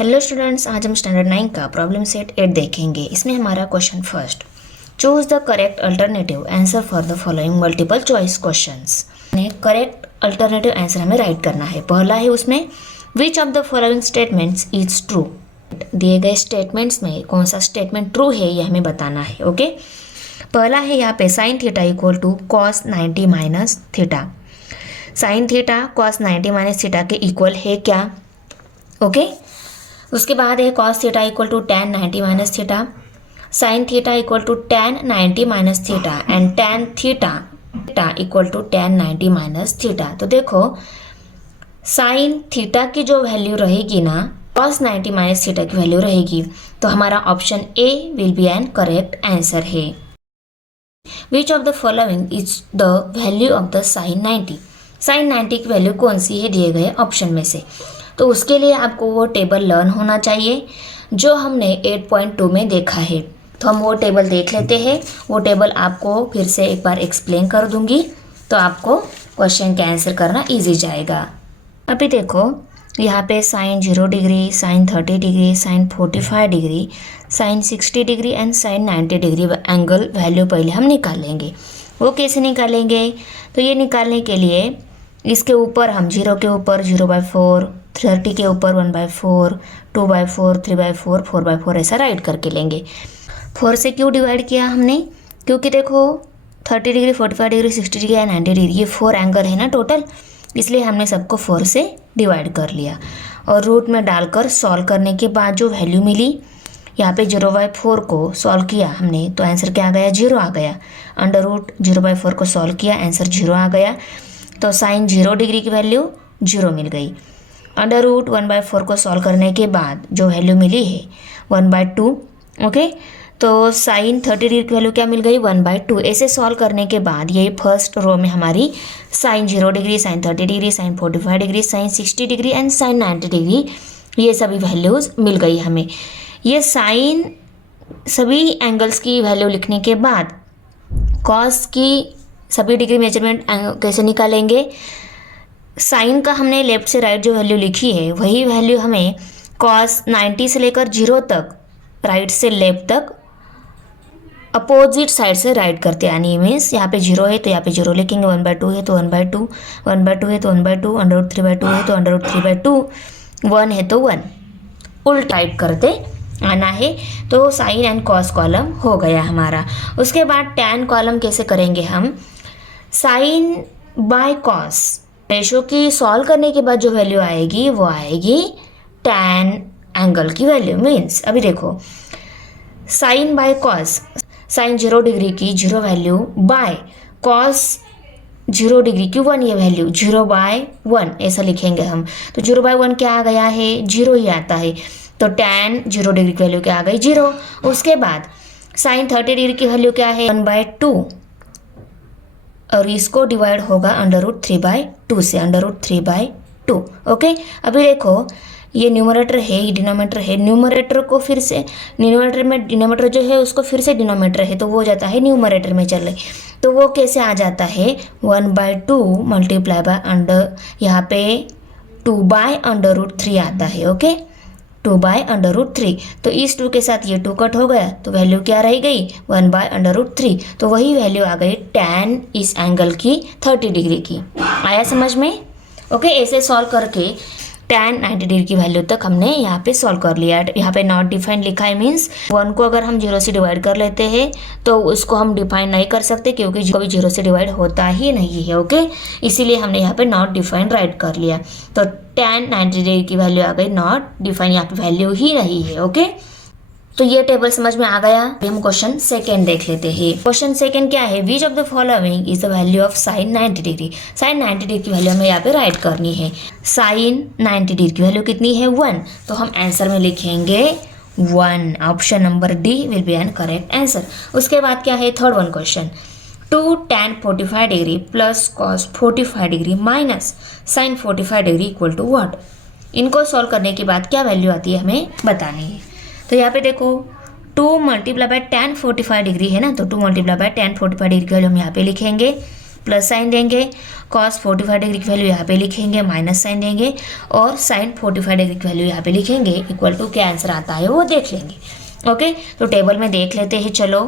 Hello students, आज हम standard 9 का प्रॉब्लम सेट 8 देखेंगे। इसमें हमारा question first, choose the correct alternative answer for the following multiple choice questions. Correct alternative answer हमें राइट करना है। पहला है उसमें विच of the following statements is true. दिए गए स्टेटमेंट्स में कौन सा स्टेटमेंट ट्रू है ये हमें बताना है। ओके, पहला है यहाँ पे sine theta equal to cos 90 minus theta. Sine theta cos 90 minus theta के इक्वल है क्या? ओके, उसके बाद है cos theta equal to tan 90 minus theta, sine theta equal to tan 90 minus theta and tan theta equal to tan 90 minus theta. तो देखो sine theta की जो वैल्यू रहेगी ना, कॉस 90 माइनस थीटा की वैल्यू रहेगी, तो हमारा option A will be an correct answer है। Which of the following is the value of the sine 90। Sine 90 की वैल्यू कौन सी है दिए गए ऑप्शन में से? तो उसके लिए आपको वो टेबल लर्न होना चाहिए जो हमने 8.2 में देखा है। तो हम वो टेबल देख लेते हैं। वो टेबल आपको फिर से एक बार एक्सप्लेन कर दूंगी, तो आपको क्वेश्चन का आंसर करना इजी जाएगा। अभी देखो यहाँ पे sine 0 degree, sine 30 degree, sine 45 degree, sine 60 degree and sine 90 degree angle value पहले हम निकालेंगे। वो कैसे निकालेंगे? तो ये निकालने के लिए इसके ऊपर हम 0 के ऊपर 0/4, 30 के ऊपर 1/4, 2/4, 3/4, 4/4 ऐसा राइट करके लेंगे। 4 से क्यों डिवाइड किया हमने? क्योंकि देखो 30 डिग्री, 45 डिग्री, 60 डिग्री या 90 डिग्री ये 4 एंगल है ना टोटल, इसलिए हमने सबको 4 से डिवाइड कर लिया और रूट में डालकर सॉल्व करने के बाद जो वैल्यू मिली, यहाँ पे 0/4 को सॉल्व किया हमने तो आंसर क्या आ गया? 0 आ गया। अंडर रूट 0/4 को सॉल्व किया, आंसर 0 आ गया। तो साइन 0 डिग्री की वैल्यू 0 मिल गई। अंडर रूट 1/4 को सॉल्व करने के बाद जो वैल्यू मिली है 1/2। ओके, तो साइन 30 डिग्री की वैल्यू क्या मिल गई? 1/2। ऐसे सॉल्व करने के बाद ये फर्स्ट रो में हमारी sine 0 degree, sine 30 degree, sine 45 degree, sine 60 degree and sine 90 degree ये सभी वैल्यूज़ मिल गई हमें। ये साइन सभी एंगल्स की वैल्यू लिखने के बाद कॉस की सभी डिग्री मेजरमेंट कैसे निकालेंगे? साइन का हमने लेफ्ट से राइट जो वैल्यू लिखी है वही वैल्यू हमें कॉस 90 से लेकर 0 तक, राइट से लेफ्ट तक अपोजिट साइड से राइट करते हैं। यानी मीन्स यहाँ पे 0 है तो यहाँ पे 0 लिखेंगे, 1/2 है तो 1/2, 1/2 है तो 1/2, अंडर रूट 3/2 है तो अंडर रूट 3/2, 1 है तो 1, उल्टा टाइप करते आना है। तो साइन एंड कॉस कॉलम हो गया हमारा। उसके बाद टैन कॉलम कैसे करेंगे हम? साइन बाय कॉस रेशो की सॉल्व करने के बाद जो वैल्यू आएगी वो आएगी टैन एंगल की वैल्यू। मीन्स अभी देखो sine by cos, sine 0 degree की 0 वैल्यू बाय कॉस 0 डिग्री की 1 ये वैल्यू 0/1 ऐसा लिखेंगे हम। तो 0/1 क्या आ गया है? 0 ही आता है। तो टैन 0 डिग्री की वैल्यू क्या आ गई? 0। उसके बाद साइन 30 डिग्री की वैल्यू क्या है? 1/2 और इसको डिवाइड होगा अंडर रूट 3/2 से, अंडर रूट 3/2। ओके, अभी देखो ये न्यूमरेटर है, ये डिनोमिनेटर है। न्यूमरेटर को फिर से न्यूमरेटर में, डिनोमिनेटर जो है उसको फिर से डिनोमिनेटर है तो वो जाता है न्यूमरेटर में चले। तो वो कैसे आ जाता है? 1/2 मल्टीप्लाई बाय अंडर, यहाँ पे 2/√3 आता है। ओके, 2/√3। तो इस 2 के साथ ये 2 कट हो गया तो वैल्यू क्या रह गई? 1/√3। तो वही वैल्यू आ गई टैन इस एंगल की 30 डिग्री की। आया समझ में? ओके, ऐसे सॉल्व करके टैन 90 डिग्री की वैल्यू तक हमने यहाँ पे सॉल्व कर लिया। यहाँ पे नॉट डिफाइंड लिखा है, मीन्स 1 को अगर हम 0 से डिवाइड कर लेते हैं तो उसको हम डिफाइन नहीं कर सकते क्योंकि कभी 0 से डिवाइड होता ही नहीं है। ओके, इसीलिए हमने यहाँ पे नॉट डिफाइंड राइट कर लिया। तो टैन 90 डिग्री की वैल्यू आ गई नॉट डिफाइन, यहाँ पे वैल्यू ही नहीं है। ओके, तो ये टेबल समझ में आ गया। हम क्वेश्चन सेकंड देख लेते हैं। क्वेश्चन सेकंड क्या है? Which of the following is the value of sine 90 degree. Sine 90 degree की वैल्यू हमें यहाँ पे राइट करनी है। साइन 90 डिग्री की वैल्यू कितनी है? 1। तो हम आंसर में लिखेंगे 1। Option number D will be an correct answer. उसके बाद क्या है? Third one question, 2 tan 45 degree plus cos 45 degree minus sine 45 degree equal to what? इनको सॉल्व करने के बाद क्या वैल्यू आती है हमें बतानी है। तो यहाँ पे देखो 2 मल्टीप्लाई बाय tan 45 डिग्री है ना, तो 2 मल्टीप्लाई बाय tan 45 डिग्री का हम यहाँ पे लिखेंगे। प्लस साइन देंगे, कॉस 45 डिग्री की वैल्यू यहाँ पे लिखेंगे, माइनस साइन देंगे और साइन 45 डिग्री की वैल्यू यहाँ पे लिखेंगे, इक्वल टू क्या आंसर आता है वो देख लेंगे। ओके, तो टेबल में देख लेते हैं। चलो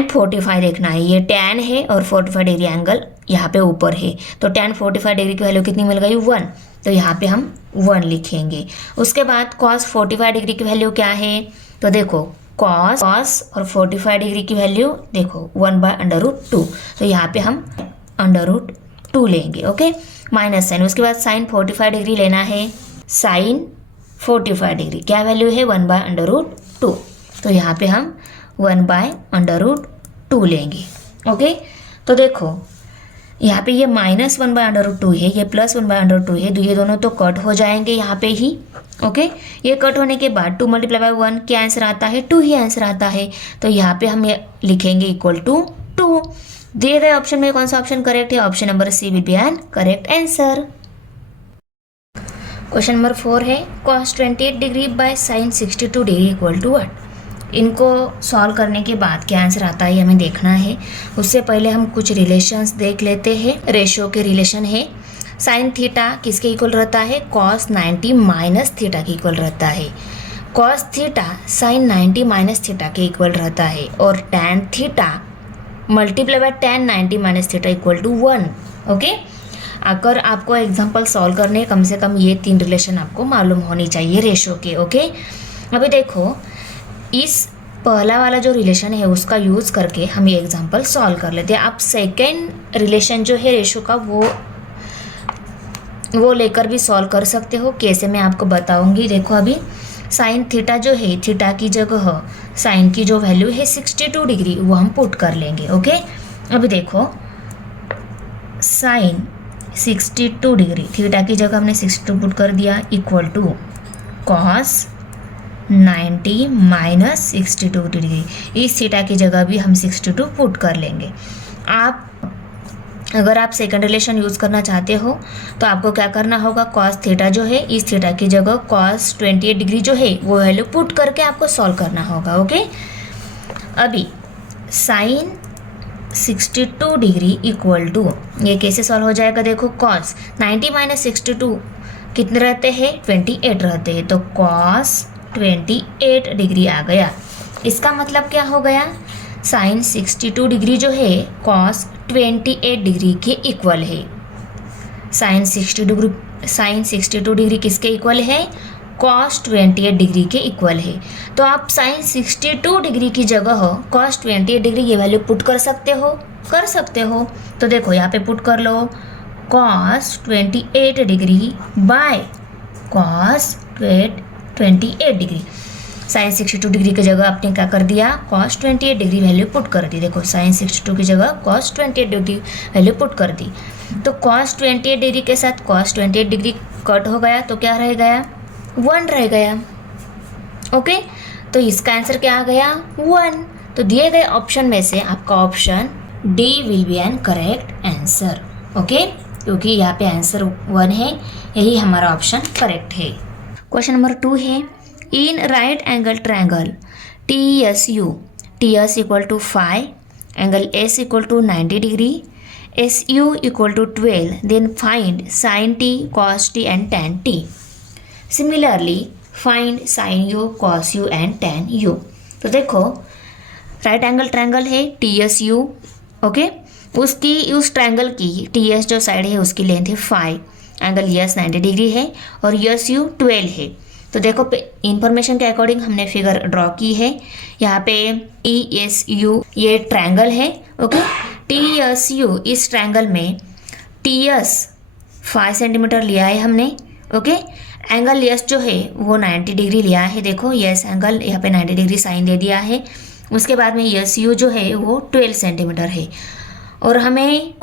45 देखना है, ये tan है और 45 डिग्री एंगल यहाँ पे ऊपर है, तो tan 45 डिग्री की वैल्यू कितनी मिल गई 1, तो यहाँ पे हम 1 लिखेंगे। उसके बाद cos 45 डिग्री की वैल्यू क्या है, तो देखो cos और 45 डिग्री की वैल्यू देखो 1/√2, तो यहाँ पे हम √2 लेंगे। ओके, माइनस साइन, उसके बाद साइन 45 डिग्री लेना है, साइन 45 डिग्री क्या वैल्यू है 1/√2, तो यहाँ पे हम 1/√2 लेंगे। ओके, तो देखो यहाँ पे ये -1/√2 है, ये +1/√2 है, तो ये दोनों तो कट हो जाएंगे यहाँ पे ही। ओके, ये कट होने के बाद 2 × 1 क्या आंसर आता है 2 ही आंसर आता है, तो यहाँ पे हम ये लिखेंगे इक्वल टू 2। दिए गए ऑप्शन में कौन सा ऑप्शन करेक्ट है, option number C will be an correct answer. Question number 4 है cos 28 degree by sin 62 degree equal to what. इनको सॉल्व करने के बाद क्या आंसर आता है हमें देखना है। उससे पहले हम कुछ रिलेशंस देख लेते हैं। रेशियो के रिलेशन है, साइन थीटा किसके इक्वल रहता है cos 90 माइनस थीटा के इक्वल रहता है, cos theta sine 90 minus theta के इक्वल रहता है, और tan theta multiply by tan 90 minus theta equal to 1। Okay, अगर आपको एग्जाम्पल सॉल्व करने कम से कम ये 3 रिलेशन आपको मालूम होनी चाहिए रेशियो के। ओके, अभी देखो इस पहला वाला जो रिलेशन है उसका यूज़ करके हम ये एग्जांपल सॉल्व कर लेते हैं। आप सेकेंड रिलेशन जो है रेशो का वो लेकर भी सॉल्व कर सकते हो, कैसे मैं आपको बताऊंगी। देखो अभी साइन थीटा जो है, थीटा की जगह साइन की जो वैल्यू है 62 डिग्री वो हम पुट कर लेंगे। ओके, अभी देखो साइन 62 डिग्री, थीटा की जगह हमने 62 पुट कर दिया, equal to cos 90 minus 62 degree, इस थीटा की जगह भी हम 62 पुट कर लेंगे। अगर आप सेकंड रिलेशन यूज़ करना चाहते हो तो आपको क्या करना होगा, कॉस थीटा जो है इस थीटा की जगह कॉस 28 डिग्री जो है वो वैल्यू पुट करके आपको सॉल्व करना होगा। ओके, अभी साइन 62 डिग्री इक्वल टू ये कैसे सॉल्व हो जाएगा, देखो कॉस 90 माइनस 62 कितने रहते हैं 28 रहते हैं, तो कॉस 28 डिग्री आ गया। इसका मतलब क्या हो गया, साइन 62 डिग्री जो है कॉस 28 डिग्री के इक्वल है। साइन 62 डिग्री किसके इक्वल है, कॉस 28 डिग्री के इक्वल है। तो आप साइन 62 डिग्री की जगह कॉस 28 डिग्री ये वैल्यू पुट कर सकते हो। तो देखो यहाँ पे पुट कर लो, cos 28 degree by cos 28 degree. Sine 62 degree की जगह आपने क्या कर दिया, कॉस 28 डिग्री वैल्यू पुट कर दी। देखो साइन 62 की जगह कॉस 28 डिग्री वैल्यू पुट कर दी, तो कॉस 28 डिग्री के साथ कॉस 28 डिग्री कट हो गया, तो क्या रह गया 1 रह गया। ओके, तो इसका आंसर क्या आ गया 1। तो दिए गए ऑप्शन में से आपका option D will be an correct answer. Okay, क्योंकि यहाँ पे आंसर 1 है, यही हमारा ऑप्शन करेक्ट है। क्वेश्चन नंबर 2 है in right angle triangle TSU, TS equal to 5, angle S equal to 90 degree, SU equal to 12, then find sin t, cos t and tan t. Similarly, find sin u, cos u and tan u. तो देखो right angle triangle है TSU। Okay, उसकी उस triangle की TS जो side है उसकी length है 5, एंगल यस 90 डिग्री है और यस यू 12 है। तो देखो इंफॉर्मेशन के अकॉर्डिंग हमने फिगर ड्रॉ की है। यहाँ पे ESU ये ट्रायंगल है। ओके, TSU इस ट्रायंगल में TS 5 सेंटीमीटर लिया है हमने। ओके, एंगल यस जो है वो 90 डिग्री लिया है। देखो यस एंगल यहाँ पे 90 डिग्री साइन दे दिया है। उसके बाद में SU जो है वो 12 सेंटीमीटर है, और हमें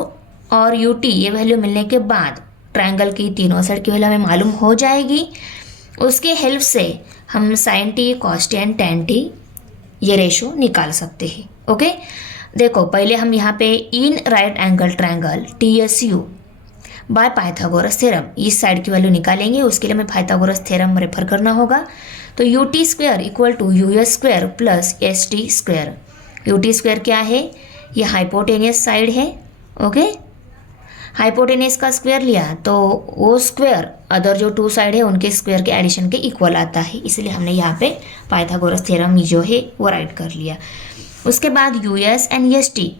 और UT ये वैल्यू मिलने के बाद ट्रायंगल की तीनों साइड की वैल्यू हमें मालूम हो जाएगी। उसके हेल्प से हम sin t, cos t and tan t ये रेशो निकाल सकते हैं। ओके, देखो पहले हम यहाँ पे इन right angle triangle TSU bye Pythagoras theorem इस साइड की वैल्यू निकालेंगे। उसके लिए हमें पाइथागोरस थ्योरम रेफर करना होगा। तो UT square equal to US square plus ST square. UT square क्या है, ये हाइपोटेनियस साइड है। ओके, हाइपोटेनस का स्क्वायर लिया तो वो स्क्वायर अदर जो टू साइड है उनके स्क्वायर के एडिशन के इक्वल आता है, इसलिए हमने यहाँ पे पाइथागोरस थ्योरम जो है वो राइट कर लिया। उसके बाद U S and S T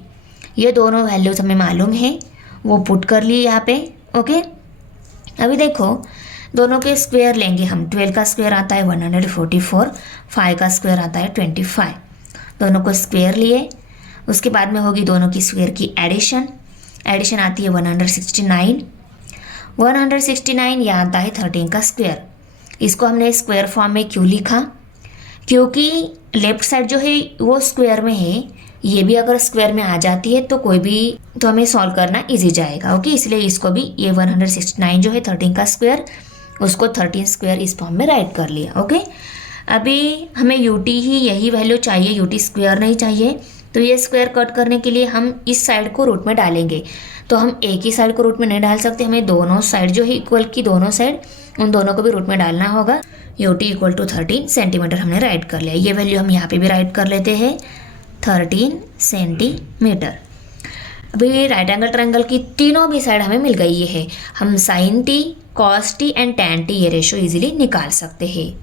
ये दोनों वैल्यूज हमें मालूम है, वो पुट कर लिए यहाँ पे। ओके, अभी देखो दोनों के स्क्वायर लेंगे हम। 12 का स्क्वायर आता है 144, 5 का स्क्वायर आता है 25। दोनों को स्क्वायर लिए, उसके बाद में होगी दोनों की स्क्वायर की एडिशन। एडिशन आती है 169। 169 यह आता है 13 का स्क्वायर। इसको हमने स्क्वायर फॉर्म में क्यों लिखा? क्योंकि लेफ्ट साइड जो है वो स्क्वायर में है, ये भी अगर स्क्वायर में आ जाती है तो कोई भी तो हमें सॉल्व करना इजी जाएगा। ओके, इसलिए इसको भी ये 169 जो है 13 का स्क्वायर, उसको 13 स्क्वायर इस फॉर्म में राइट कर लिया। ओके, अभी हमें यूटी ही यही वैल्यू चाहिए, यूटी स्क्वायर नहीं चाहिए। तो ये स्क्वायर कट करने के लिए हम इस साइड को रूट में डालेंगे। तो हम एक ही साइड को रूट में नहीं डाल सकते, हमें दोनों साइड जो है इक्वल की दोनों साइड उन दोनों को भी रूट में डालना होगा। यूटी इक्वल टू 13 सेंटीमीटर हमने राइट कर लिया। ये वैल्यू हम यहाँ पे भी राइट कर लेते हैं 13 सेंटीमीटर। अभी राइट एंगल ट्रायंगल की तीनों भी साइड हमें मिल गई है। हम sine T, cos T and tan T ये रेशो इजीली निकाल सकते हैं।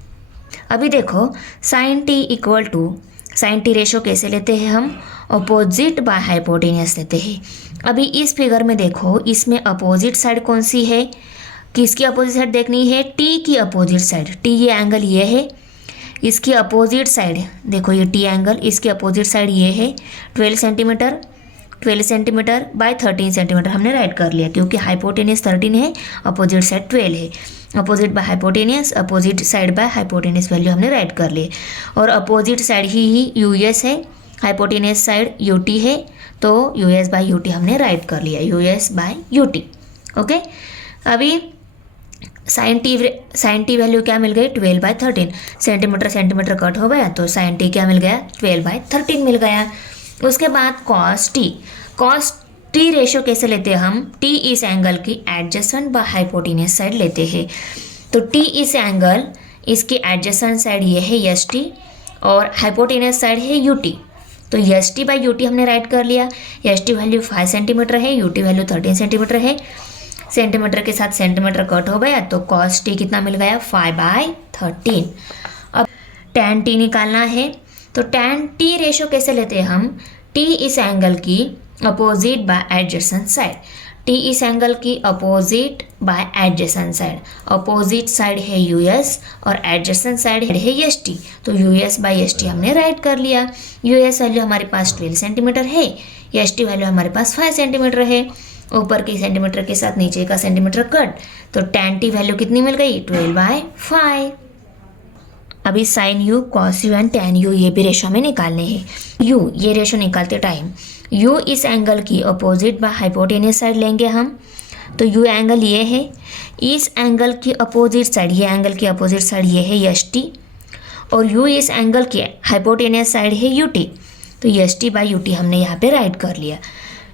अभी देखो sine T equal to, sine T ratio कैसे लेते हैं हम? अपोजिट बाय हाइपोटेनियस लेते हैं। अभी इस फिगर में देखो, इसमें अपोजिट साइड कौन सी है? किसकी अपोजिट साइड देखनी है? टी की अपोजिट साइड। टी ये एंगल ये है, इसकी अपोजिट साइड देखो ये टी एंगल, इसकी अपोजिट साइड ये है 12 सेंटीमीटर। 12 सेंटीमीटर बाय 13 सेंटीमीटर हमने राइट कर लिया, क्योंकि हाइपोटेनियस 13 है, अपोजिट साइड 12 है। Opposite by hypotenuse, opposite side by hypotenuse value हमने राइट कर लिए। और अपोजिट साइड ही यू एस है, हाइपोटेनियस साइड यू टी है, तो U S by U T हमने राइट कर लिया, U S by U T. Okay, अभी साइन टी वैल्यू क्या मिल गई? 12/13। सेंटीमीटर सेंटीमीटर कट हो गया तो साइन टी क्या मिल गया? 12/13 मिल गया। उसके बाद कॉस टी रेशो कैसे लेते हैं हम? टी इस एंगल की एडजेसेंट बाय हाइपोटेनियस साइड लेते हैं। तो टी इस एंगल, इसकी एडजेसेंट साइड ये है एस टी और हाइपोटेनियस साइड है यू टी। तो S T by you T हमने राइट कर लिया। एस टी वैल्यू 5 सेंटीमीटर है, यू टी वैल्यू 13 सेंटीमीटर है। सेंटीमीटर के साथ सेंटीमीटर कट हो गया तो कॉस टी कितना मिल गया? 5/13। अब टैन टी निकालना है, तो टैन टी रेशो कैसे लेते हैं हम? टी इस एंगल की opposite by adjacent side. T इस एंगल की opposite by adjacent side. Opposite side है यू एस और एडजेसेंट साइड है एस टी। तो U S by S T हमने राइट कर लिया। यू एस वैल्यू हमारे पास 12 सेंटीमीटर है, एस टी वैल्यू हमारे पास 5 सेंटीमीटर है। ऊपर के सेंटीमीटर के साथ नीचे का सेंटीमीटर कट, तो टैन टी वैल्यू कितनी मिल गई? 12/5। अभी sine U, cos U and tan U ये भी रेशो हमें निकालने हैं। यू ये रेशो निकालते टाइम यू इस एंगल की अपोजिट बाय हाइपोटेनियस साइड लेंगे हम। तो यू एंगल ये है, इस एंगल की अपोजिट साइड, ये एंगल की अपोजिट साइड ये है एस टी और यू इस एंगल की हाइपोटेनियस साइड है यू टी। तो S T by you T हमने यहाँ पे राइट कर लिया।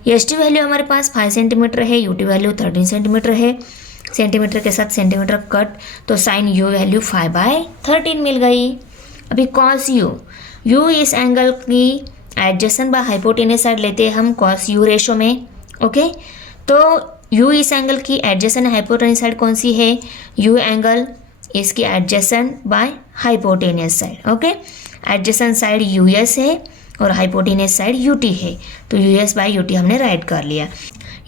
एस टी वैल्यू हमारे पास 5 सेंटीमीटर है, यू टी वैल्यू 13 सेंटीमीटर है। सेंटीमीटर के साथ सेंटीमीटर कट, तो साइन यू वैल्यू 5/13 मिल गई। अभी कॉस यू इस एंगल की एडजेसेंट बाय हाइपोटेनियस साइड लेते हैं हम कॉस यू रेशो में। ओके, तो यू इस एंगल की एडजेसेंट हाइपोटेनियस साइड कौन सी है? यू एंगल इसकी adjacent by hypotenuse side. Okay, adjacent side you S है और हाइपोटेनियस साइड यू टी है, तो U S by you T हमने राइट कर लिया।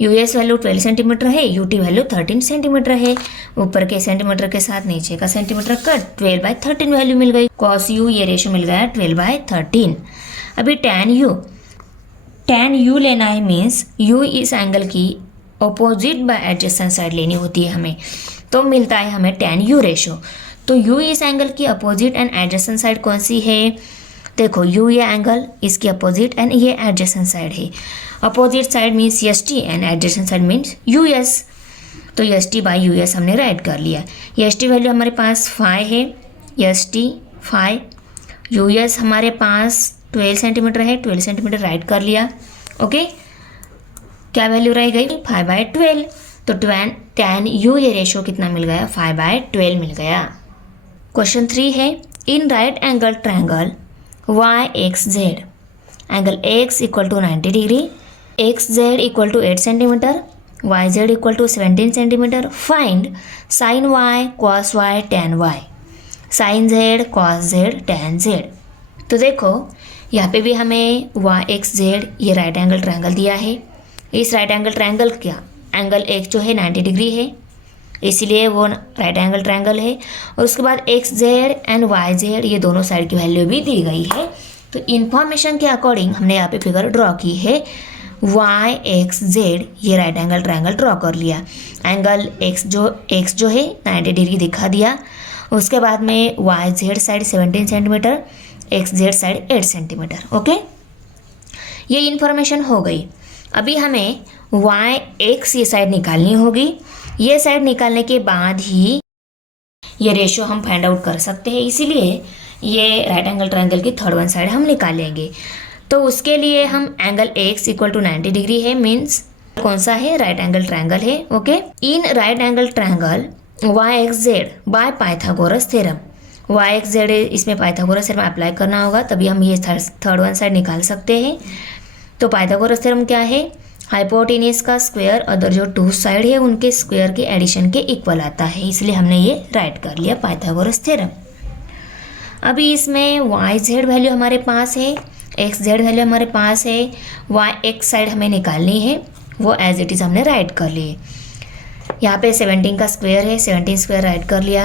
यू एस वैल्यू 12 सेंटीमीटर है, यू टी वैल्यू 13 सेंटीमीटर है। ऊपर के सेंटीमीटर के साथ नीचे का सेंटीमीटर कट, 12/13 वैल्यू मिल गई। कॉस यू ये रेशो मिल गया 12/13। अभी टैन यू लेना है, मीन्स यू इस एंगल की अपोजिट बाय एडजेसेंट साइड लेनी होती है हमें, तो मिलता है हमें टैन यू रेशो। तो यू इस एंगल की अपोजिट एंड एडजेसेंट साइड कौन सी है? देखो यू ये एंगल, इसकी अपोजिट एंड ये एडजेसेंट साइड है। Opposite side means S T and adjacent side means U S. तो S T by U S हमने राइट कर लिया। एस टी वैल्यू हमारे पास 5 है, एस टी 5, यू एस हमारे पास 12 सेंटीमीटर है, 12 सेंटीमीटर राइट कर लिया। ओके, क्या वैल्यू रह गई? 5/12। तो टैन यू ये रेशो कितना मिल गया? 5/12 मिल गया। क्वेश्चन 3 है, in right angle triangle YXZ angle X equal to 90 degree, XZ equal to 8 centimetre, Y Z equal to 17 centimetre. Find sine Y cos Y tan Y, sine Z cos Z tan Z. तो देखो यहाँ पे भी हमें Y X Z ये right angle triangle दिया है। इस राइट एंगल ट्रायंगल का एंगल एक जो है 90 डिग्री है, इसीलिए वो राइट एंगल ट्रायंगल है। और उसके बाद X Z and Y Z ये दोनों साइड की वैल्यू भी दी गई है। तो इन्फॉर्मेशन के अकॉर्डिंग हमने यहाँ पे फिगर ड्रॉ की है। वाई एक्स जेड ये राइट एंगल ट्रायंगल ड्रॉ कर लिया। एंगल एक्स जो है 90 डिग्री दिखा दिया। उसके बाद में Y Z side 17 centimetre, X Z side 8 centimetre. Okay, ये इन्फॉर्मेशन हो गई। अभी हमें वाई एक्स ये साइड निकालनी होगी। ये साइड निकालने के बाद ही ये रेशियो हम फाइंड आउट कर सकते हैं, इसीलिए ये राइट एंगल ट्रायंगल की थर्ड वन साइड हम निकालेंगे। तो उसके लिए हम angle X equal to 90 degree है, मीन्स कौन सा है, राइट एंगल ट्रायंगल है। Okay, in right angle triangle Y X Z by Pythagoras theorem, Y X Z इसमें पाइथागोरस थ्योरम अप्लाई करना होगा, तभी हम ये थर्ड वन साइड निकाल सकते हैं। तो पाइथागोरस थ्योरम क्या है, हाइपोटेन्यूज का स्क्वायर अदर जो टू साइड है उनके स्क्वायर के एडिशन के इक्वल आता है, इसलिए हमने ये राइट कर लिया पाइथागोरस थ्योरम। अभी इसमें वाई जेड वैल्यू हमारे पास है, एक्स जेड वैल्यू हमारे पास है, वाई एक्स साइड हमें निकालनी है, वो एज इट इज़ हमने राइट कर लिए। यहाँ पे 17 का स्क्वायर है, 17 स्क्वायर राइट कर लिया।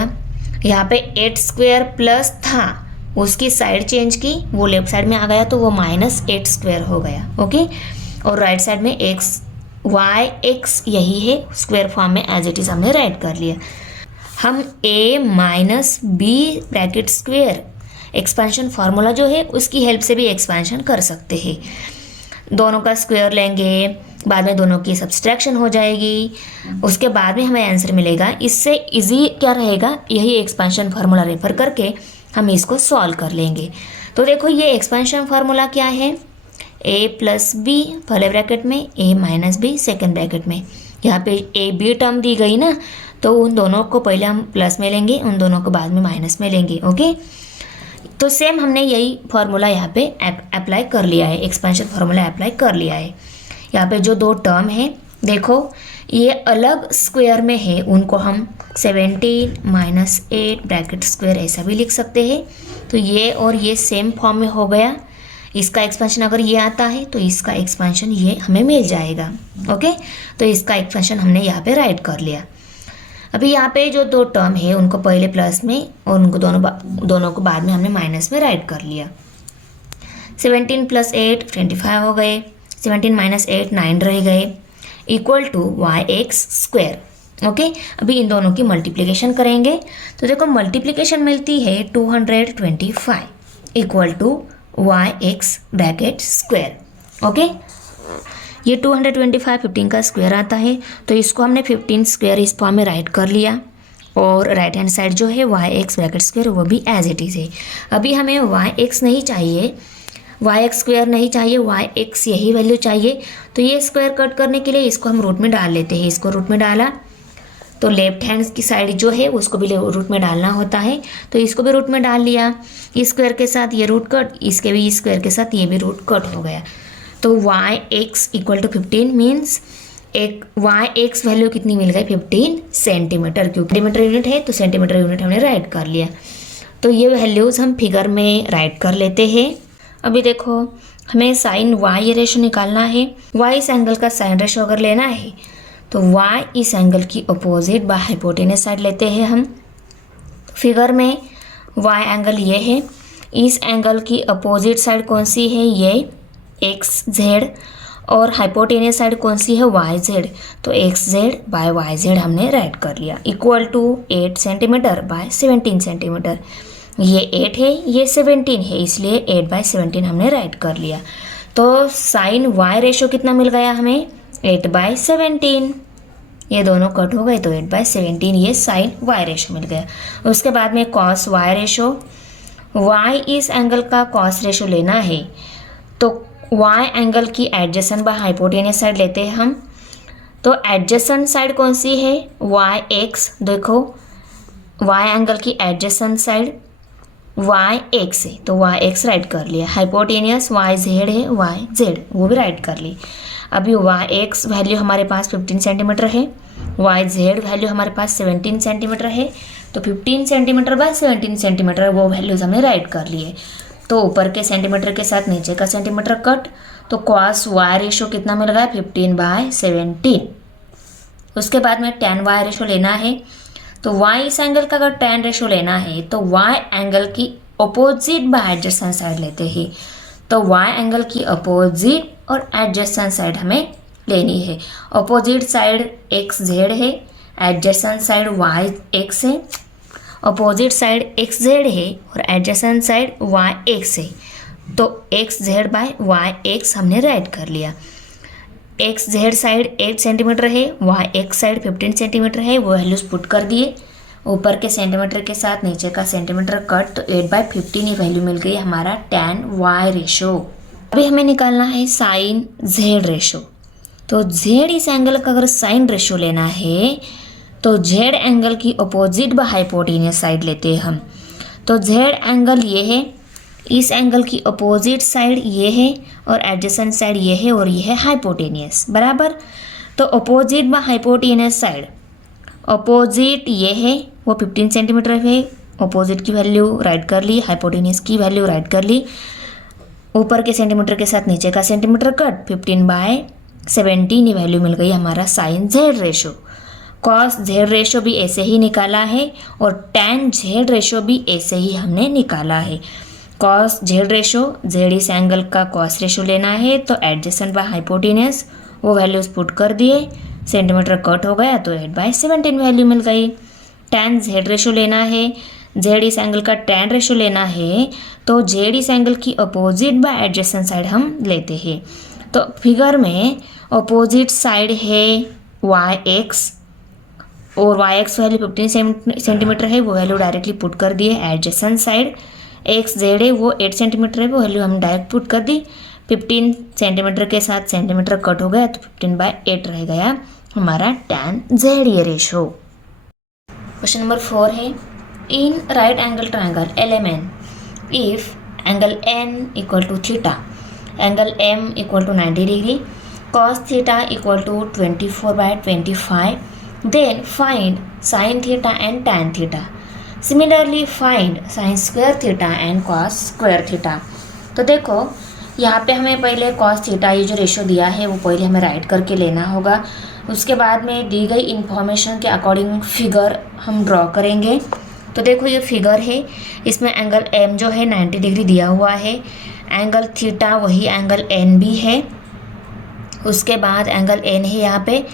यहाँ पे 8 स्क्वायर प्लस था, उसकी साइड चेंज की, वो लेफ्ट साइड में आ गया तो वो -8 स्क्वायर हो गया। ओके, और राइट साइड में एक्स वाई एक्स यही है, स्क्वायर फॉर्म में एज इट इज़ हमने राइट कर लिया। हम a minus B bracket square expansion formula जो है उसकी हेल्प से भी एक्सपेंशन कर सकते हैं। दोनों का स्क्वायर लेंगे, बाद में दोनों की सब्सट्रैक्शन हो जाएगी, उसके बाद में हमें आंसर मिलेगा। इससे इजी क्या रहेगा, यही एक्सपेंशन फार्मूला रेफर करके हम इसको सॉल्व कर लेंगे। तो देखो ये एक्सपेंशन फार्मूला क्या है, a प्लस बी पहले ब्रैकेट में, a minus B second bracket में। यहाँ पे a b टर्म दी गई ना, तो उन दोनों को पहले हम प्लस में लेंगे, उन दोनों को बाद में माइनस में लेंगे। ओके, तो सेम हमने यही फार्मूला यहाँ पे अप्लाई कर लिया है, एक्सपेंशन फार्मूला अप्लाई कर लिया है। यहाँ पे जो दो टर्म है देखो ये अलग स्क्वायर में है, उनको हम 17 माइनस 8 ब्रैकेट स्क्वायर ऐसा भी लिख सकते हैं। तो ये और ये सेम फॉर्म में हो गया। इसका एक्सपेंशन अगर ये आता है तो इसका एक्सपेंशन ये हमें मिल जाएगा। ओके, तो इसका एक्सपेंशन हमने यहाँ पे राइट कर लिया। अभी यहाँ पे जो दो टर्म है उनको पहले प्लस में और उनको दोनों को बाद में हमने माइनस में राइट कर लिया। 17 प्लस 8 25 हो गए, 17 माइनस 8 9 रह गए, equal to Y X square. Okay, अभी इन दोनों की मल्टीप्लिकेशन करेंगे तो देखो मल्टीप्लिकेशन मिलती है 225 equal to Y X bracket square. Okay, ये 225 15 का स्क्वायर आता है, तो इसको हमने 15 स्क्वायर इस फॉर्म में राइट कर लिया। और राइट हैंड साइड जो है वाई एक्स ब्रैकेट स्क्वायर वो भी एज इट इज़ है। अभी हमें वाई एक्स नहीं चाहिए, वाई एक्स स्क्वायर नहीं चाहिए, वाई एक्स यही वैल्यू चाहिए। तो ये स्क्वायर कट करने के लिए इसको हम रूट में डाल लेते हैं। इसको रूट में डाला तो लेफ्ट हैंड की साइड जो है उसको भी रूट में डालना होता है, तो इसको भी रूट में डाल लिया। इस स्क्वायर के साथ ये रूट कट, इसके भी इस स्क्वायर के साथ ये भी रूट कट हो गया। तो Y X equal to 15 means एक वाई एक्स वैल्यू कितनी मिल गई 15 सेंटीमीटर, क्योंकि सेंटीमीटर यूनिट है तो सेंटीमीटर यूनिट हमने राइट कर लिया। तो ये वैल्यूज़ हम फिगर में राइट कर लेते हैं। अभी देखो हमें साइन वाई रेशो निकालना है। वाई इस एंगल का साइन रेशो अगर लेना है तो वाई इस एंगल की अपोजिट बाय हाइपोटेनस साइड लेते हैं हम। फिगर में वाई एंगल ये है, इस एंगल की अपोजिट साइड कौन सी है, ये एक्स जेड, और हाइपोटेनस साइड कौन सी है, वाई जेड। तो X Z by Y Z हमने राइट कर लिया, equal to 8 centimetre by 17 centimetre. ये 8 है, ये 17 है, इसलिए 8 बाय 17 हमने राइट कर लिया। तो साइन वाई रेशो कितना मिल गया हमें, 8 बाय 17। ये दोनों कट हो गए तो 8 बाय 17 ये साइन वाई रेशो मिल गया। उसके बाद में कॉस वाई रेशो, वाई इस एंगल का कॉस रेशो लेना है तो वाई एंगल की एडजेसेंट बाय हाइपोटेनस साइड लेते हैं हम। तो एडजेसेंट साइड कौन सी है, वाई एक्स। देखो वाई एंगल की एडजेसेंट साइड वाई एक्स है, तो वाई एक्स राइट कर लिया। हाइपोटेनियस वाई जेड है, वाई जेड वो भी राइट कर ली। अभी वाई एक्स वैल्यू हमारे पास 15 सेंटीमीटर है, वाई जेड वैल्यू हमारे पास 17 सेंटीमीटर है। तो 15 सेंटीमीटर बाय 17 सेंटीमीटर वो वैल्यूज़ हमने राइट कर लिए। तो ऊपर के सेंटीमीटर के साथ नीचे का सेंटीमीटर कट, तो कॉस वाई रेशो कितना मिल रहा है 15/17। उसके बाद में tan वाई रेशो लेना है। तो वाई इस एंगल का अगर tan रेशो लेना है तो वाई एंगल की अपोजिट बाय एडजेसेंट साइड लेते हैं। तो वाई एंगल की अपोजिट और एडजेसेंट साइड हमें लेनी है। अपोजिट साइड एक्स जेड है, एडजेसेंट साइड वाई एक्स है। अपोजिट साइड एक्स जेड है और एडजेसेंट साइड वाई एक्स है। तो X Z by Y X हमने राइट कर लिया। एक्स जेड साइड 8 सेंटीमीटर है, वाई एक्स साइड 15 सेंटीमीटर है, वो वैल्यूज पुट कर दिए। ऊपर के सेंटीमीटर के साथ नीचे का सेंटीमीटर कट, तो 8/15 ही वैल्यू मिल गई हमारा tan वाई रेशो। अभी हमें निकालना है साइन जेड रेशो। तो जेड इस एंगल का अगर साइन रेशो लेना है तो जेड एंगल की अपोजिट व हाइपोटेनियस साइड लेते हैं हम। तो जेड एंगल ये है, इस एंगल की अपोजिट साइड ये है और एडजेसेंट साइड ये है और ये है हाइपोटेनियस, बराबर। तो अपोजिट व हाइपोटेनियस साइड, अपोजिट ये है वो 15 सेंटीमीटर है, अपोजिट की वैल्यू राइट कर ली, हाइपोटेनियस की वैल्यू राइट कर ली। ऊपर के सेंटीमीटर के साथ नीचे का सेंटीमीटर कट, 15/17 ही वैल्यू मिल गई हमारा sine Z ratio. Cos Z ratio भी ऐसे ही निकाला है और tan जेड रेशो भी ऐसे ही हमने निकाला है। कॉस जेड रेशो, जेड इस एंगल का कॉस रेशो लेना है तो एडजेसेंट बाय हाइपोटेनियस वो वैल्यूज पुट कर दिए, सेंटीमीटर कट हो गया तो 8/17 वैल्यू मिल गई। tan जेड रेशो लेना है, जेड इस एंगल का tan रेशो लेना है तो जेड इस एंगल की अपोजिट बाय एडजेसेंट साइड हम लेते हैं। तो फिगर में अपोजिट साइड है वाई एक्स और वाई एक्स वैल्यू 15 सेंटीमीटर है, वो वैल्यू डायरेक्टली पुट कर दिए। एडजेसेंट साइड एक्स जेड है वो 8 सेंटीमीटर है, वो वैल्यू हम डायरेक्ट पुट कर दी। 15 सेंटीमीटर के साथ सेंटीमीटर कट हो गया तो 15/8 रह गया हमारा tan जेड ये रेशो। क्वेश्चन नंबर 4 है, in right angle triangle LMN if angle N equal to theta, angle M equal to 90 degree, cos theta equal to 24/25, then find sin theta and tan theta. Similarly find sin square theta and cos square theta. तो देखो यहाँ पे हमें पहले cos theta ये जो ratio दिया है वो पहले हमें राइट करके लेना होगा। उसके बाद में दी गई इन्फॉर्मेशन के अकॉर्डिंग फिगर हम ड्रॉ करेंगे। तो देखो ये फिगर है, इसमें एंगल M जो है 90 डिग्री दिया हुआ है, एंगल थीटा वही एंगल N भी है, उसके बाद एंगल N है यहाँ पे,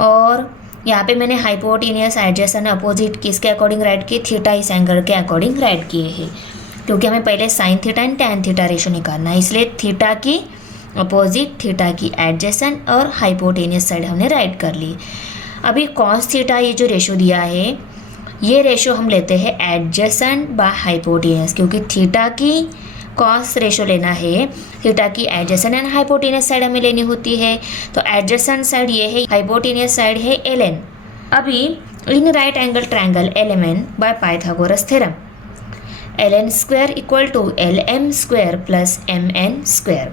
और यहाँ पे मैंने हाइपोटेनियस एडजेसेंट अपोजिट किसके अकॉर्डिंग राइट किए, थीटा इस एंगल के अकॉर्डिंग राइट किए हैं, क्योंकि हमें पहले sine theta and tan theta ratio निकालना है, इसलिए थीटा की अपोजिट, थीटा की एडजेसेंट और हाइपोटेनियस साइड हमने राइट कर ली। अभी कॉस थीटा ये जो रेशो दिया है ये रेशो हम लेते हैं एडजेसेंट बाय हाइपोटेनियस, क्योंकि थीटा की कॉस रेशो लेना है, थीटा की एडजेसेंट एंड हाइपोटेनियस साइड हमें लेनी होती है। तो एडजेसेंट साइड ये है, हाइपोटेनियस साइड है LN। अभी in right angle triangle LMN by Pythagoras theorem, LN square equal to LM square plus MN square.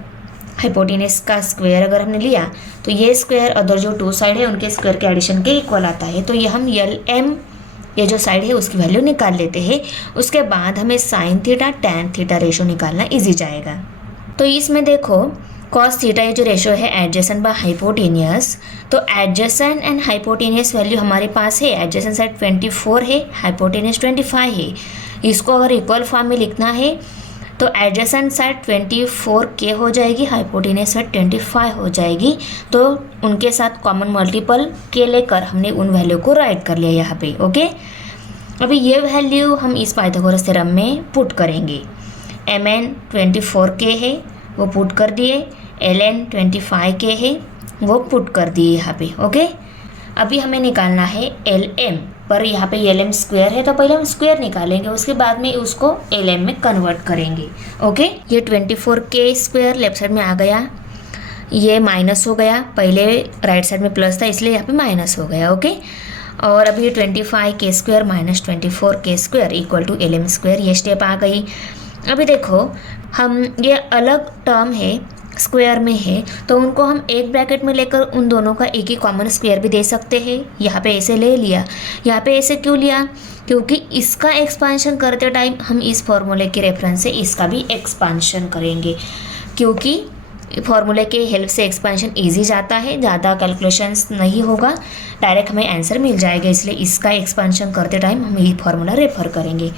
Hypotenuse का स्क्वायर अगर हमने लिया तो ये स्क्वायर अदर जो 2 साइड है उनके स्क्वायर के एडिशन के इक्वल आता है, तो ये हम LM ये जो साइड है उसकी वैल्यू निकाल लेते हैं। उसके बाद हमें sine theta tan theta ratio निकालना इजी जाएगा। तो इसमें देखो कॉस थीटा ये जो रेशो है एडजेसेंट बाय हाइपोटेनियस, तो एडजेसेंट एंड हाइपोटेनियस वैल्यू हमारे पास है, एडजेसेंट साइड 24 है, हाइपोटेनियस 25 है। इसको अगर इक्वल फॉर्म में लिखना है तो एडजेसेंट साइड 24 के हो जाएगी, हाइपोटेनियस साइड 25 हो जाएगी, तो उनके साथ कॉमन मल्टीपल के लेकर हमने उन वैल्यू को राइट कर लिया यहाँ पे। ओके, अभी ये वैल्यू हम इस पाइथागोरस थ्योरम में पुट करेंगे। MN 24 के है वो पुट कर दिए, LN 25 के है वो पुट कर दिए यहाँ पे। ओके, अभी हमें निकालना है LM, पर यहाँ पे LM स्क्वायर है तो पहले हम स्क्वायर निकालेंगे, उसके बाद में उसको LM में कन्वर्ट करेंगे। ओके, ये 24 के स्क्वायर लेफ्ट साइड में आ गया, ये माइनस हो गया, पहले राइट साइड में प्लस था इसलिए यहाँ पे माइनस हो गया। ओके, और अभी 25 के स्क्वायर माइनस 24 के square equal to LM square, ये स्टेप आ गई। अभी देखो हम ये अलग टर्म है स्क्वायर में है तो उनको हम एक ब्रैकेट में लेकर उन दोनों का एक ही कॉमन स्क्वायर भी दे सकते हैं। यहाँ पे ऐसे ले लिया, यहाँ पे ऐसे क्यों लिया, क्योंकि इसका एक्सपांशन करते टाइम हम इस फॉर्मूले के रेफरेंस से इसका भी एक्सपांशन करेंगे, क्योंकि फॉर्मूले के हेल्प से एक्सपेंशन इजी जाता है, ज़्यादा कैलकुलेशंस नहीं होगा, डायरेक्ट हमें आंसर मिल जाएगा। इसलिए इसका एक्सपेंशन करते टाइम हम ये फार्मूला रेफर करेंगे।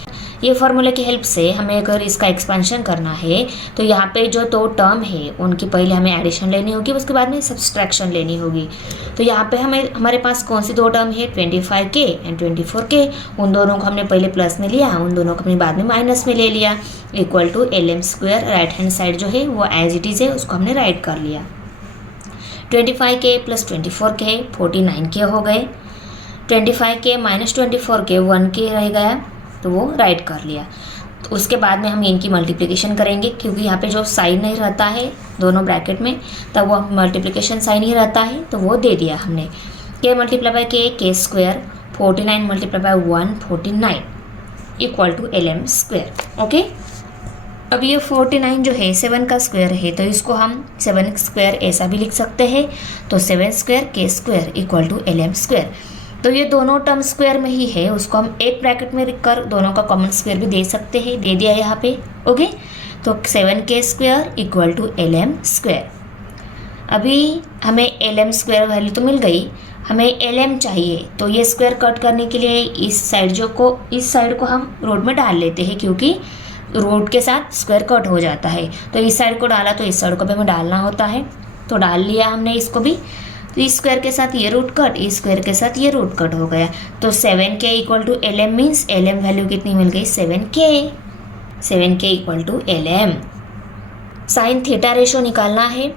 ये फार्मूले की हेल्प से हमें अगर इसका एक्सपेंशन करना है तो यहाँ पे जो दो टर्म है उनकी पहले हमें एडिशन लेनी होगी, उसके बाद में सब्सट्रैक्शन लेनी होगी। तो यहाँ पे हमारे पास कौन सी दो टर्म है, 25k एंड 24k। उन दोनों को हमने पहले प्लस में लिया, उन दोनों को हमने बाद में माइनस में ले लिया, equal to LM²। Right hand side जो है वो एज इट इज़ है, उसको हमने राइट कर लिया। 25k प्लस 24k 49k हो गए, 25k माइनस 24k 1k रह गया, तो वो राइट कर लिया। तो उसके बाद में हम इनकी मल्टीप्लिकेशन करेंगे, क्योंकि यहाँ पे जो साइन नहीं रहता है दोनों ब्रैकेट में, तब वो मल्टीप्लिकेशन साइन ही रहता है, तो वो दे दिया हमने। k multiply by k² 49 multiply by 149 equal to LM²। Okay, अब ये 49 जो है 7 का स्क्वायर है, तो इसको हम 7 स्क्वायर ऐसा भी लिख सकते हैं। तो 7² k² इक्वल टू LM²। तो ये दोनों टर्म स्क्वायर में ही है, उसको हम एक ब्रैकेट में रखकर दोनों का कॉमन स्क्वायर भी दे सकते हैं, दे दिया यहाँ पे। ओके, तो 7k² इक्वल टू LM²। अभी हमें LM² वैल्यू तो मिल गई, हमें LM चाहिए, तो ये स्क्वायर कट करने के लिए इस साइड को हम रोड में डाल लेते हैं, क्योंकि रोड के साथ स्क्वायर कट हो जाता है। तो इस साइड को डाला तो इस साइड को भी हमें डालना होता है, तो डाल लिया हमने इसको भी। तो इस स्क्वायर के साथ ये रूट कट, इस स्क्वायर के साथ ये रूट कट हो गया। तो 7k equal to LM means LM value कितनी मिल गई, 7k equal to LM। Sine theta ratio निकालना है।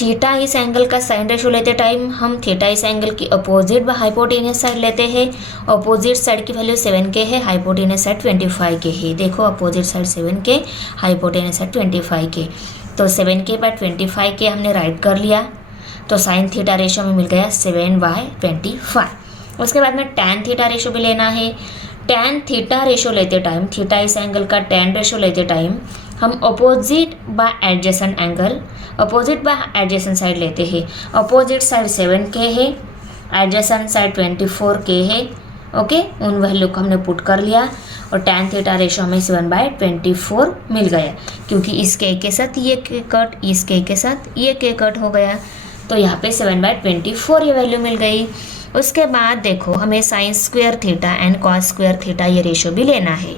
थीटा इस एंगल का साइन रेशो लेते टाइम हम थीटा इस एंगल की अपोजिट व हाइपोटेनियस साइड लेते हैं। अपोजिट साइड की वैल्यू 7k है, हाइपोटेनियस साइड 25k है। देखो opposite side 7k, hypotenuse side 25k। तो 7k बाय 25k हमने राइट कर लिया, तो साइन थीटा रेशो में मिल गया 7/25। उसके बाद में टैन थीटा रेशो भी लेना है। टैन थीटा रेशो लेते टाइम, थीटा इस एंगल का टैन रेशो लेते टाइम हम opposite by adjacent angle, opposite by adjacent side लेते हैं। अपोजिट साइड 7k है, एडजेसेंट साइड 24k है। ओके, उन वैल्यू को हमने पुट कर लिया और टैन थीटा रेशो हमें 7/24 मिल गया, क्योंकि इस k के साथ ये k कट, इस k के साथ ये k कट हो गया, तो यहाँ पे 7/24 ये वैल्यू मिल गई। उसके बाद देखो हमें sine square theta and cos square theta ये रेशो भी लेना है।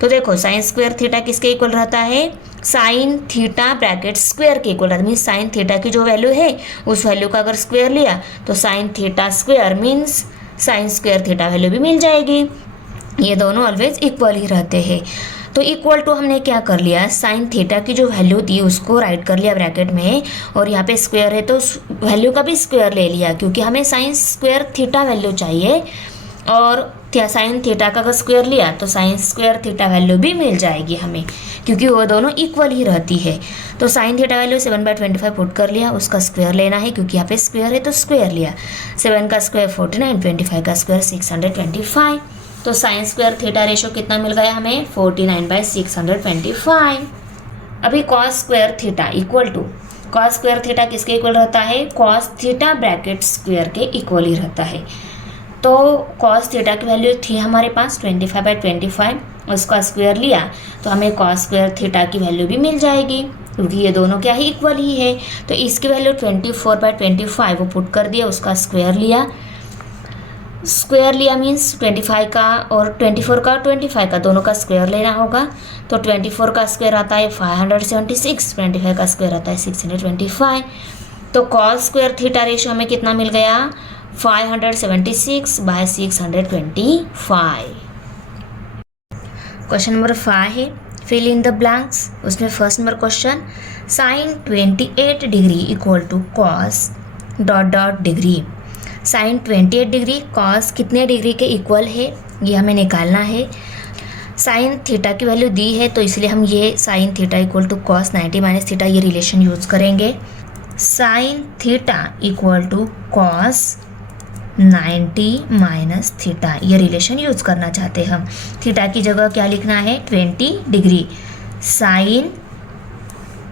तो देखो साइन स्क्वायर थीटा किसके इक्वल रहता है, साइन थीटा ब्रैकेट स्क्वायर के इक्वल रहता है। मीन्स साइन थीटा की जो वैल्यू है उस वैल्यू का अगर स्क्वायर लिया तो sine theta square means sine square theta value भी मिल जाएगी। ये दोनों ऑलवेज इक्वल ही रहते हैं। तो इक्वल टू हमने क्या कर लिया, साइन थीटा की जो वैल्यू थी उसको राइट कर लिया ब्रैकेट में, और यहाँ पे स्क्वायर है तो वैल्यू का भी स्क्वायर ले लिया, क्योंकि हमें साइन स्क्वायर थीटा वैल्यू चाहिए, और साइन थीटा का अगर स्क्वायर लिया तो साइन स्क्वायर थीटा वैल्यू भी मिल जाएगी हमें, क्योंकि वो दोनों इक्वल ही रहती है। तो साइन थीटा वैल्यू 7/25 पुट कर लिया, उसका स्क्वायर लेना है, क्योंकि यहाँ पे स्क्वायर है तो स्क्वायर लिया। 7 का स्क्वायर 49, 25 का स्क्वायर 625। तो साइन स्क्वायर थीटा रेशो कितना मिल गया हमें, 49/625। अभी cos square theta equal to, cos square theta किसके इक्वल रहता है, कॉस थीटा ब्रैकेट स्क्वायर के इक्वल ही रहता है। तो कॉस थीटा की वैल्यू थी हमारे पास 25/25, उसका स्क्वायर लिया तो हमें कॉस स्क्वायर थीटा की वैल्यू भी मिल जाएगी, क्योंकि ये दोनों क्या ही इक्वल ही है। तो इसकी वैल्यू 24/25 वो पुट कर दिया, उसका स्क्वायर लिया। स्क्वायर लिया मीन्स 25 का और 24 का, 25 का दोनों का स्क्वायर लेना होगा। तो 24 का स्क्वायर आता है 576, 25 का स्क्वायर आता है 625। तो कॉस स्क्वायर थीटा रेशो हमें कितना मिल गया, 576/625। क्वेश्चन नंबर 5 है फिल इन द ब्लैंक्स। उसमें first number question, sine 28 degree equal to cos degree. Sine 28 degree cos कितने डिग्री के इक्वल है ये हमें निकालना है। साइन थीटा की वैल्यू दी है, तो इसलिए हम ये sine theta equal to cos 90 minus theta ये रिलेशन यूज़ करेंगे। Sine theta equal to cos 90 minus theta ये रिलेशन यूज़ करना चाहते हैं हम। थीटा की जगह क्या लिखना है, 20 degree. Sine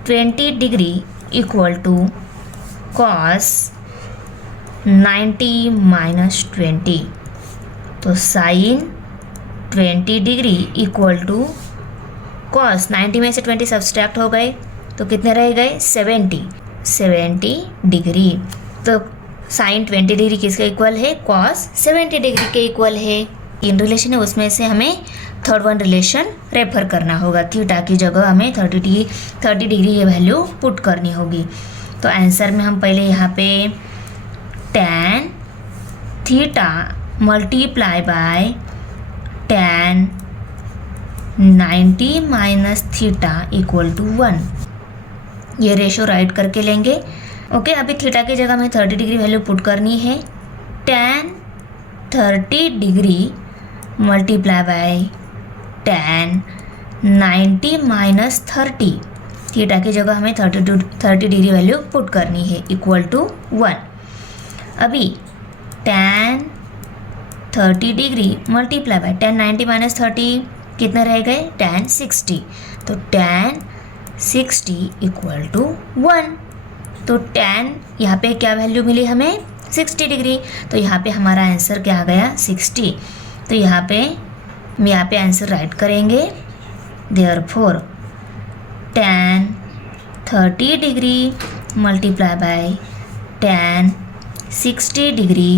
20 degree equal to cos 90 minus 20, तो sine 20 degree equal to cos 90 में से 20 सब्सट्रैक्ट हो गए तो कितने रह गए 70 डिग्री। तो साइन 20 डिग्री किसके इक्वल है, कॉस 70 डिग्री के इक्वल है। इन रिलेशन है उसमें से हमें थर्ड वन रिलेशन रेफर करना होगा। थीटा की जगह हमें 30 डिग्री ये वैल्यू पुट करनी होगी। तो आंसर में हम पहले यहाँ पे tan theta multiply by tan 90 minus theta equal to 1, ये रेशो राइट करके लेंगे। ओके, अभी थीटा की जगह हमें 30 डिग्री वैल्यू पुट करनी है। tan 30 degree multiply by tan 90 minus 30, theta की जगह हमें 30 डिग्री वैल्यू पुट करनी है इक्वल टू 1। अभी tan 30 degree multiply by tan 90 minus 30 कितने रह गए tan 60, तो tan 60 इक्वल टू 1। तो tan यहाँ पे क्या वैल्यू मिली हमें 60 डिग्री, तो यहाँ पे हमारा आंसर क्या आ गया 60। तो यहाँ पे आंसर राइट करेंगे। Therefore tan 30 degree multiply by tan 60 degree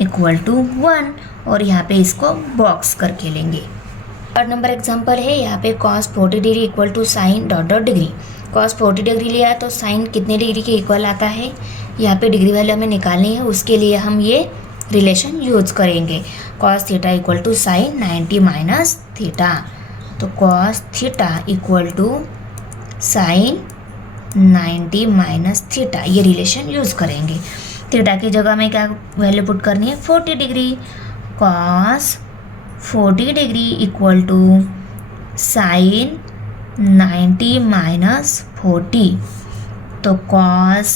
equal to 1, और यहाँ पे इसको बॉक्स करके लेंगे। और नंबर एग्जांपल है यहाँ पे cos 40 degree equal to sine dot dot degree. cos 40 degree लिया तो साइन कितने डिग्री के इक्वल आता है, यहाँ पे डिग्री वैल्यू हमें निकालनी है, उसके लिए हम ये रिलेशन यूज करेंगे। cos theta equal to sine 90 minus theta, तो cos theta equal to sine 90 minus theta, ये रिलेशन यूज करेंगे। थीटा की जगह में क्या वैल्यू पुट करनी है 40 degree, cos 40 degree equal to sine 90 minus 40, तो cos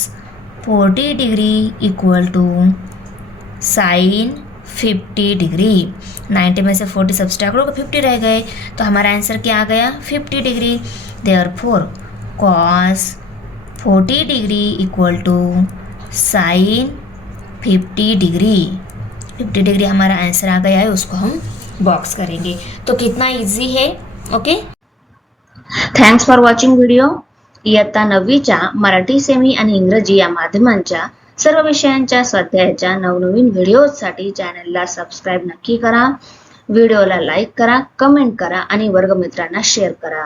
40 degree equal to sine 50 degree. 90 में से 40 सब्सट्रैक्ट होकर 50 रह गए, तो हमारा आंसर क्या आ गया 50 degree. Therefore cos 40 degree equal to sine 50 degree. 50 degree हमारा आंसर आ गया है, उसको हम बॉक्स करेंगे। तो कितना इजी है। Okay, thanks for watching video. इयत्ता 9वीच्या मराठी सेमी आणि इंग्रजी या माध्यमांच्या सर्व विषयांच्या स्वाध्यायाच्या नवनवीन व्हिडिओसाठी चॅनलला सबस्क्राईब नक्की करा, व्हिडिओला लाईक करा, कमेंट करा आणि वर्गमित्रांना शेअर करा।